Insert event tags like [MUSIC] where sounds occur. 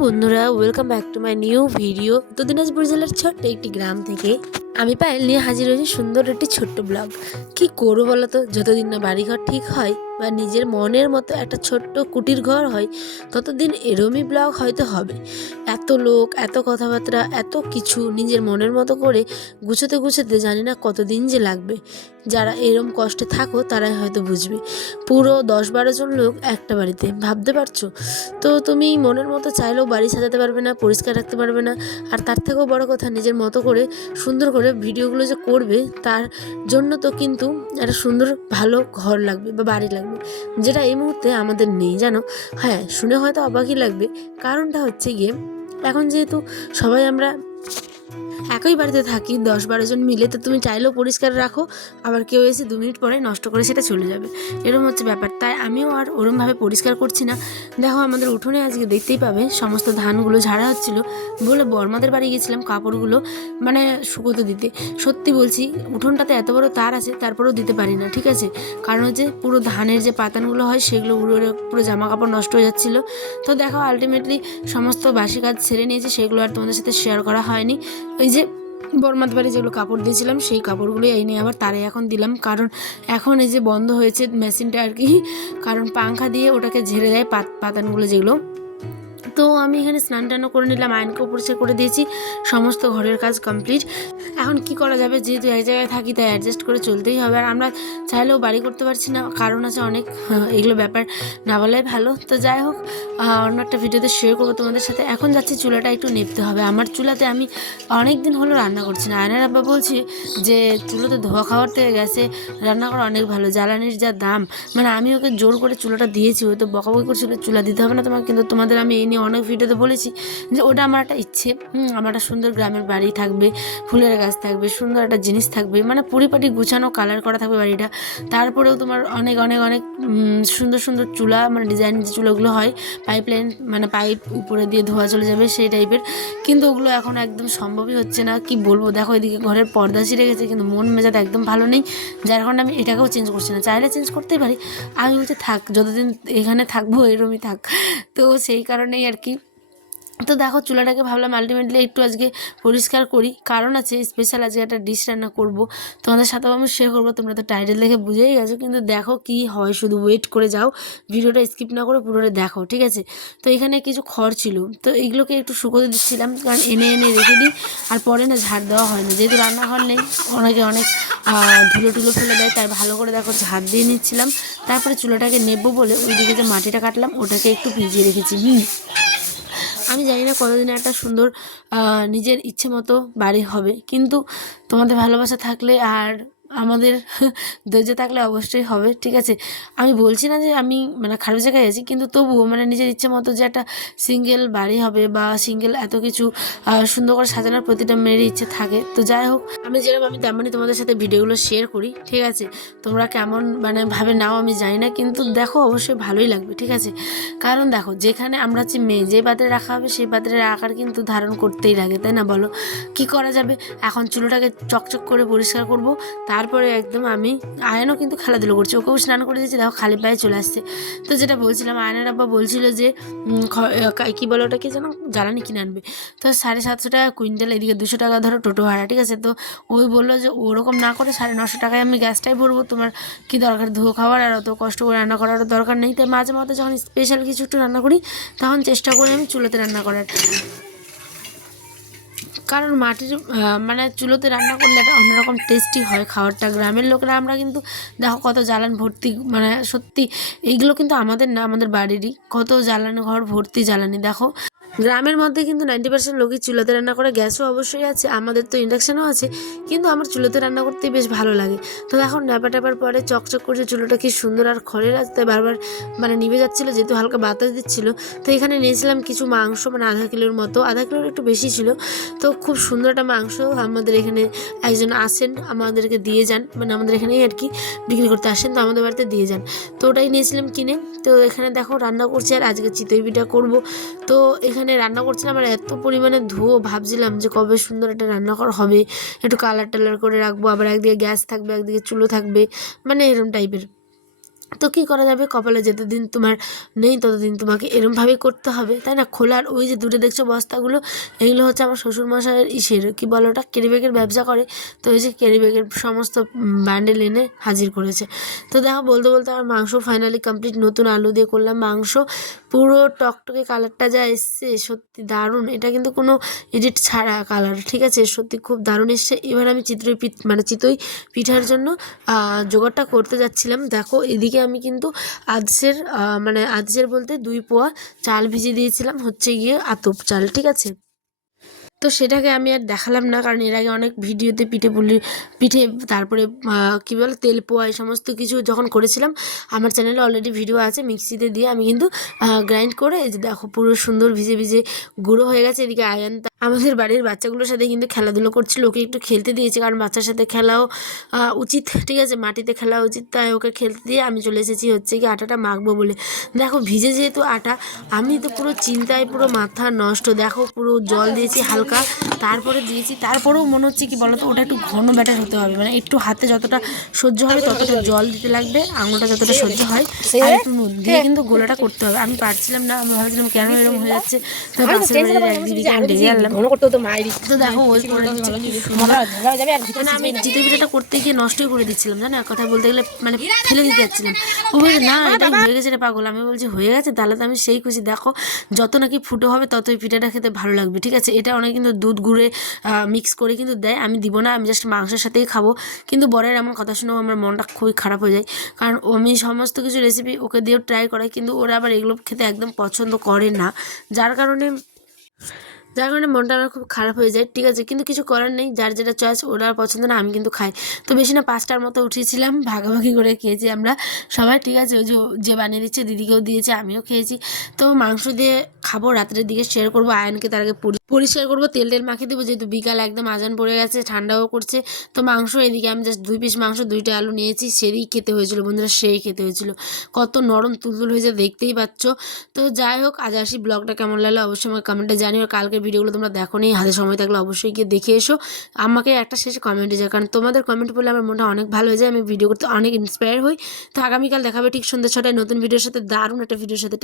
বন্ধুরা welcome back to my new video তো দিনাজপুর জেলার ছোট্ট একটি গ্রাম থেকে আমি পায়েল নিয়ে হাজির হয়েছি সুন্দর একটি ছোট্ট ব্লগ। কি করব বলো তো যতদিন না বাড়িঘর ঠিক হয় বা নিজের মনের মতো একটা ছোট্ট কুটির ঘর হয়, ততদিন এরমই ব্লগ হয়তো হবে। এত লোক, এত কথাবার্তা, এত কিছু নিজের মনের মতো করে গুছোতে গুছোতে জানি না কতদিন যে লাগবে। যারা এরম কষ্টে থাকো, তারাই হয়তো বুঝবে। পুরো দশ বারো জন লোক একটা বাড়িতে, ভাবতে পারছ? তো তুমি মনের মতো চাইলেও বাড়ি সাজাতে পারবে না, পরিষ্কার রাখতে পারবে না, আর তার থেকেও বড় কথা, নিজের মতো করে সুন্দর করে ভিডিওগুলো যে করবে, তার জন্য তো কিন্তু একটা সুন্দর ভালো ঘর লাগবে বা বাড়ি লাগবে, যেটা এই মুহূর্তে আমাদের নেই, জানো? হ্যাঁ শুনে হয়তো অবাকই লাগবে। কারণটা হচ্ছে গিয়ে, এখন যেহেতু সবাই আমরা একই বাড়িতে থাকি, দশ বারো জন মিলে, তো তুমি চাইলেও পরিষ্কার রাখো। আবার কেউ এসে দু মিনিট পরে নষ্ট করে সেটা চলে যাবে। এরকম হচ্ছে ব্যাপার। তাই আমিও আর ওরমভাবে পরিষ্কার করছি না। দেখো, আমাদের উঠোনে আজকে দেখতেই পাবে, সমস্ত ধানগুলো ঝাড়া হচ্ছিল বলে বর্মাদের বাড়ি গিয়েছিলাম কাপড়গুলো মানে শুকোতে দিতে। সত্যি বলছি, উঠোনটাতে এত বড় তার আছে, তারপরেও দিতে পারি না, ঠিক আছে? কারণ হচ্ছে পুরো ধানের যে পাতানগুলো হয়, সেগুলো উড়ে পুরো জামা কাপড় নষ্ট হয়ে যাচ্ছিল। তো দেখো আলটিমেটলি সমস্ত বাসি কাজ ছেড়ে নিয়েছি, সেগুলো আর তোমাদের সাথে শেয়ার করা হয়নি। ওই যে বর্মাত বাড়ি যেগুলো কাপড় দিয়েছিলাম, সেই কাপড়গুলো এই নিয়ে আবার তারে এখন দিলাম। কারণ এখন এই যে বন্ধ হয়েছে মেশিনটা আর কি, কারণ পাংখা দিয়ে ওটাকে ঝেড়ে দেয় পাত পাতানগুলো যেগুলো। তো আমি এখানে স্নান টানও করে নিলাম আয়নকেও পরিষ্কার করে দিয়েছি সমস্ত ঘরের কাজ কমপ্লিট এখন কি করা যাবে? যেহেতু এক জায়গায় থাকি তাই অ্যাডজাস্ট করে চলতেই হবে। আর আমরা চাইলেও বাড়ি করতে পারছি না কারণ আছে অনেক হ্যাঁ, এগুলো ব্যাপার না বলাই ভালো। তো যাই হোক অন্য একটা ভিডিওতে শেয়ার করব তোমাদের সাথে। এখন যাচ্ছি চুলাটা একটু নেপতে হবে। আমার চুলাতে আমি অনেক দিন হলো রান্না করছি না। আয়নার আব্বা বলছি যে চুলোতে ধোয়া খাওয়ার থেকে গ্যাসে রান্না করা অনেক ভালো। জ্বালানির যা দাম মানে আমি ওকে জোর করে চুলাটা দিয়েছি হয়তো বকাবকি করছিল চুলা দিতে হবে না তোমাকে কিন্তু তোমাদের আমি এই নিয়ে অনেক ভিডিওতে বলেছি যে ওটা আমার একটা ইচ্ছে। আমার একটা সুন্দর গ্রামের বাড়ি থাকবে, ফুলের গাছ থাকবে, সুন্দর একটা জিনিস থাকবে মানে পরিপাটি গুছানো কালার করা থাকবে বাড়িটা। তারপরেও তোমার অনেক অনেক অনেক সুন্দর সুন্দর চুলা মানে ডিজাইন যে চুলাগুলো হয় পাইপ লাইন মানে পাইপ উপরে দিয়ে ধোয়া চলে যাবে সেই টাইপের কিন্তু ওগুলো এখন একদম সম্ভবই হচ্ছে না, কি বলব? দেখো, এদিকে ঘরের পর্দা ছিঁড়ে গেছে, কিন্তু মন মেজাজ একদম ভালো নেই। যার কারণে আমি এটাকেও চেঞ্জ করছি না। চাইলে চেঞ্জ করতেই পারি। আমি হচ্ছে থাক, যতদিন এখানে থাকব, এরমই থাক। তো সেই কারণেই আর কি তো দেখো, চুলাটাকে ভাবলাম আলটিমেটলি একটু আজকে পরিষ্কার করি। কারণ আছে স্পেশাল আজকে একটা ডিশ রান্না করব। তোমাদের সাথেও আমি শেয়ার করব, তোমরা তো টাইটেল দেখে বুঝেই গেছো। কিন্তু দেখো কি হয়, শুধু ওয়েট করে যাও। ভিডিওটা স্কিপ না করে পুরোটা দেখো, ঠিক আছে? তো এখানে কিছু খড় ছিল। তো এইগুলোকে একটু শুকোতে দিচ্ছিলাম, কারণ এনে এনে রেখে দিই। আর পরে না ঝাড় দেওয়া হয় না। যেহেতু রান্নাঘর নেই, অনেকে অনেক ধুলো টুলো ফেলে দেয়, তাই ভালো করে দেখো ঝাড় দিয়ে নিচ্ছিলাম। তারপরে চুলাটাকে নেব বলে ওইদিকে যে মাটিটা কাটলাম, ওটাকে একটু ভিজিয়ে রেখেছি। হুম। আমি জানি না কতদিনে একটা সুন্দর নিজের ইচ্ছে মতো বাড়ি হবে। কিন্তু তোমাদের ভালোবাসা থাকলে আর আমাদের [LAUGHS] ধৈর্য থাকলে অবশ্যই হবে, ঠিক আছে? আমি বলছি না যে আমি মানে খারাপ জায়গায় আছি, কিন্তু তবুও মানে নিজের ইচ্ছে মতো যে একটা সিঙ্গেল বাড়ি হবে বা সিঙ্গেল এত কিছু সুন্দর করে সাজানোর প্রতিটা মেয়েরই ইচ্ছে থাকে। তো যাই হোক, আমি যেরকম আমি তেমনই তোমাদের সাথে ভিডিওগুলো শেয়ার করি, ঠিক আছে? তোমরা কেমন মানে ভাবে নাও, আমি জানি না, কিন্তু দেখো অবশ্যই ভালোই লাগবে, ঠিক আছে? কারণ দেখো, যেখানে আমরা হচ্ছে মেয়ে, যে পাত্রে রাখা হবে সেই পাত্রের আকার কিন্তু ধারণ করতেই লাগে, তাই না বলো? কি করা যাবে? এখন চুলোটাকে চকচক করে পরিষ্কার করব করব তারপরে একদম আমি আয়নও কিন্তু খেলাধুলো করছে। ওকেও স্নান করে দিয়েছি, দেখো খালি পায়ে চলে আসছে। তো যেটা বলছিলাম, আয়নের আব্বা বলছিল যে কি বলো ওটাকে যেন? জ্বালানি কিনে আনবে। তো সাড়ে সাতশো টাকা কুইন্টাল, এদিকে দুশো টাকা ধরো টোটো ভাড়া, ঠিক আছে? তো ওই বলল যে, ওরকম না করে সাড়ে নশো টাকায় আমি গ্যাসটাই ভরবো। তোমার কি দরকার? ধুয়ো খাওয়ার আর অত কষ্ট করে রান্না করার দরকার নেই। তাই মাঝে মাঝে যখন স্পেশাল কিছু একটু রান্না করি, তখন চেষ্টা করি আমি চুলোতে রান্না করার। কারণ মাটির মানে চুলোতে রান্না করলে একটা অন্যরকম টেস্টি হয় খাবারটা। গ্রামের লোকেরা আমরা কিন্তু, দেখো কত জ্বালান ভর্তি মানে সত্যি, এইগুলো কিন্তু আমাদের না, আমাদের বাড়িরই। কত জ্বালান ঘর ভর্তি জ্বালানি, দেখো। গ্রামের মধ্যে কিন্তু নাইনটি পার্সেন্ট লোকই চুলোতে রান্না করে, গ্যাসও অবশ্যই আছে, আমাদের তো ইন্ডাকশানও আছে, কিন্তু আমার চুলোতে রান্না করতে বেশ ভালো লাগে। তো এখন ন্যাপা ট্যাপার পরে চকচক করছে চুলোটা কি সুন্দর আর খড়ের আছে, তাই বারবার মানে নিভে যাচ্ছিল, যেহেতু হালকা বাতাস দিচ্ছিল। তো এখানে নিয়েছিলাম কিছু মাংস মানে আধা কিলোর মতো, আধা কিলোর একটু বেশি ছিল। তো খুব সুন্দর একটা মাংস আমাদের এখানে একজন আসেন, আমাদেরকে দিয়ে যান মানে আমাদের এখানেই আর কি বিক্রি করতে আসেন, তো আমাদের বাড়িতে দিয়ে যান। তো ওটাই নিয়েছিলাম কিনে, তো এখানে দেখো রান্না করছি আর আজকে চিতই করব। তো এখানে রান্না করছিলাম আর এত পরিমাণে ধুয়ো, ভাবছিলাম যে কবে সুন্দর একটা রান্নাঘর হবে। একটু কালার টালার করে রাখব, আবার একদিকে গ্যাস থাকবে, একদিকে চুলো থাকবে মানে এরকম টাইপের তো কী করা যাবে? কপালে যতদিন তোমার নেই, ততদিন তোমাকে এরমভাবে করতে হবে, তাই না? খোলার ওই যে দূরে দেখছ বস্তাগুলো, এগুলো হচ্ছে আমার শ্বশুরমশাইয়ের ইসের, কী বলো ওটা? ক্যারিব্যাগের ব্যবসা করে। তো ওই যে ক্যারিব্যাগের সমস্ত ব্যান্ডেল এনে হাজির করেছে। তো দেখো, বলতে বলতে আমার মাংস ফাইনালি কমপ্লিট নতুন আলু দিয়ে করলাম মাংস। পুরো টকটকে কালারটা যা এসছে, সত্যি দারুণ। এটা কিন্তু কোনো এডিট ছাড়া কালার ঠিক আছে? সত্যি খুব দারুণ এসছে। এবার আমি চিত্রই পিঠ মানে চিতই পিঠার জন্য জোগাড়টা করতে যাচ্ছিলাম। দেখো, এদিকে আমি কিন্তু আদসের মানে আদসের বলতে দুই পোয়া চাল ভিজিয়ে দিয়েছিলাম, হচ্ছে গিয়ে আতপ চাল, ঠিক আছে? তো সেটাকে আমি আর দেখালাম না, কারণ এর আগে অনেক ভিডিওতে পিঠে পুলি, পিঠে তারপরে কী বলে, তেল পোয়া, এই সমস্ত কিছু যখন করেছিলাম, আমার চ্যানেলে অলরেডি ভিডিও আছে, মিক্সিতে দিয়ে আমি কিন্তু গ্রাইন্ড করে, এই যে দেখো পুরো সুন্দর ভিজে ভিজে গুঁড়ো হয়ে গেছে, এদিকে আয়ান আমাদের বাড়ির বাচ্চাগুলোর সাথে কিন্তু খেলাধুলো করছিল ওকে একটু খেলতে দিয়েছে কারণ বাচ্চার সাথে খেলাও উচিত ঠিক আছে? মাটিতে খেলা উচিত তাই ওকে খেলতে দিয়ে আমি চলে এসেছি হচ্ছে কি আটাটা মাখবো বলে। দেখো ভিজে যেহেতু আটা আমি তো পুরো চিন্তায় পুরো মাথা নষ্ট। দেখো পুরো জল দিয়েছি হালকা তারপরে দিয়েছি তারপরেও মনে হচ্ছে কি বলতো ওটা একটু ঘন ব্যাটার হতে হবে। মানে একটু হাতে যতটা সহ্য হবে ততটা জল দিতে লাগবে আঙুলটা যতটা সহ্য হয় আর একটু নুন দিয়ে কিন্তু গোলাটা করতে হবে। আমি পারছিলাম না আমি ভাবছিলাম কেন এরকম হয়ে যাচ্ছে তো পাশের বাড়ির এক দিদিকে আমি ডেকে আনলাম। ঘন করতে হতো মায়েরই তো দেখো ওই করে দিচ্ছে কি সুন্দর। মশলা ঝালা যাবে আর ভিতরে মানে আমি চিতই পিঠাটা করতে গিয়ে নষ্টই করে দিচ্ছিলাম জানো? কথা বলতে গেলে মানে ফেলে দিতে যাচ্ছিলাম। ও বলছে না এটা হয়ে গেছে রে পাগল। আমি বলছি হয়ে গেছে? তাহলে তো আমি সেই খুশি। দেখো যত নাকি ফুটো হবে তত এই পিঠাটা খেতে ভালো লাগবে ঠিক আছে? এটা অনেক কিন্তু দুধ গুঁড়ে মিক্স করে কিন্তু দেয়। আমি দিব না আমি জাস্ট মাংসের সাথেই খাব। কিন্তু বরের এমন কথা শুনেও আমার মনটা খুবই খারাপ হয়ে যায়। কারণ আমি সমস্ত কিছু রেসিপি ওকে দিয়েও ট্রাই করাই কিন্তু ওরা আবার এগুলো খেতে একদম পছন্দ করে না। যার কারণে যার কারণে মনটা আমার খুব খারাপ হয়ে যায়। ঠিক আছে, কিন্তু কিছু করার নেই। যার যেটা চয়েস ওরা পছন্দ না, আমি কিন্তু খাই। তো বেশি না পাঁচটার মতো উঠিয়েছিলাম, ভাগাভাগি করে খেয়েছি আমরা সবাই। ঠিক আছে, ওই যে যে বানিয়ে দিচ্ছে, দিদিকেও দিয়েছে, আমিও খেয়েছি। তো মাংস দিয়ে খাব, রাত্রের দিকে শেয়ার করব। আয়নকে তার আগে পরি- পরিষ্কার করব। তেল টেল মাখিয়ে দেবো, যেহেতু বিকাল একদম আজান পড়ে গেছে, ঠান্ডাও করছে। তো মাংস এদিকে আমি জাস্ট দুই পিস মাংস, দুইটা আলু নিয়েছি সেই খেতে হয়েছিল। বন্ধুরা, সেই খেতে হয়েছিল। কত নরম, তুলতুল হয়েছে, দেখতেই পাচ্ছ। তো যাই হোক, আজ আসি ব্লগটা কেমন লাগল, অবশ্যই আমাকে কমেন্টে জানিও। আর কালকের ভিডিওগুলো তোমরা দেখো নি হাতে সময় থাকলে অবশ্যই গিয়ে দেখে এসো। আমাকে একটা শেষে কমেন্টে যায়, কারণ তোমাদের কমেন্ট পড়লে আমার মনটা অনেক ভালো হয়ে যায়, আমি ভিডিও করতে অনেক ইন্সপায়ার হই। তো আগামীকাল দেখাবে ঠিক সন্ধ্যা ছটায় নতুন ভিডিওর সাথে, দারুণ একটা ভিডিওর সাথে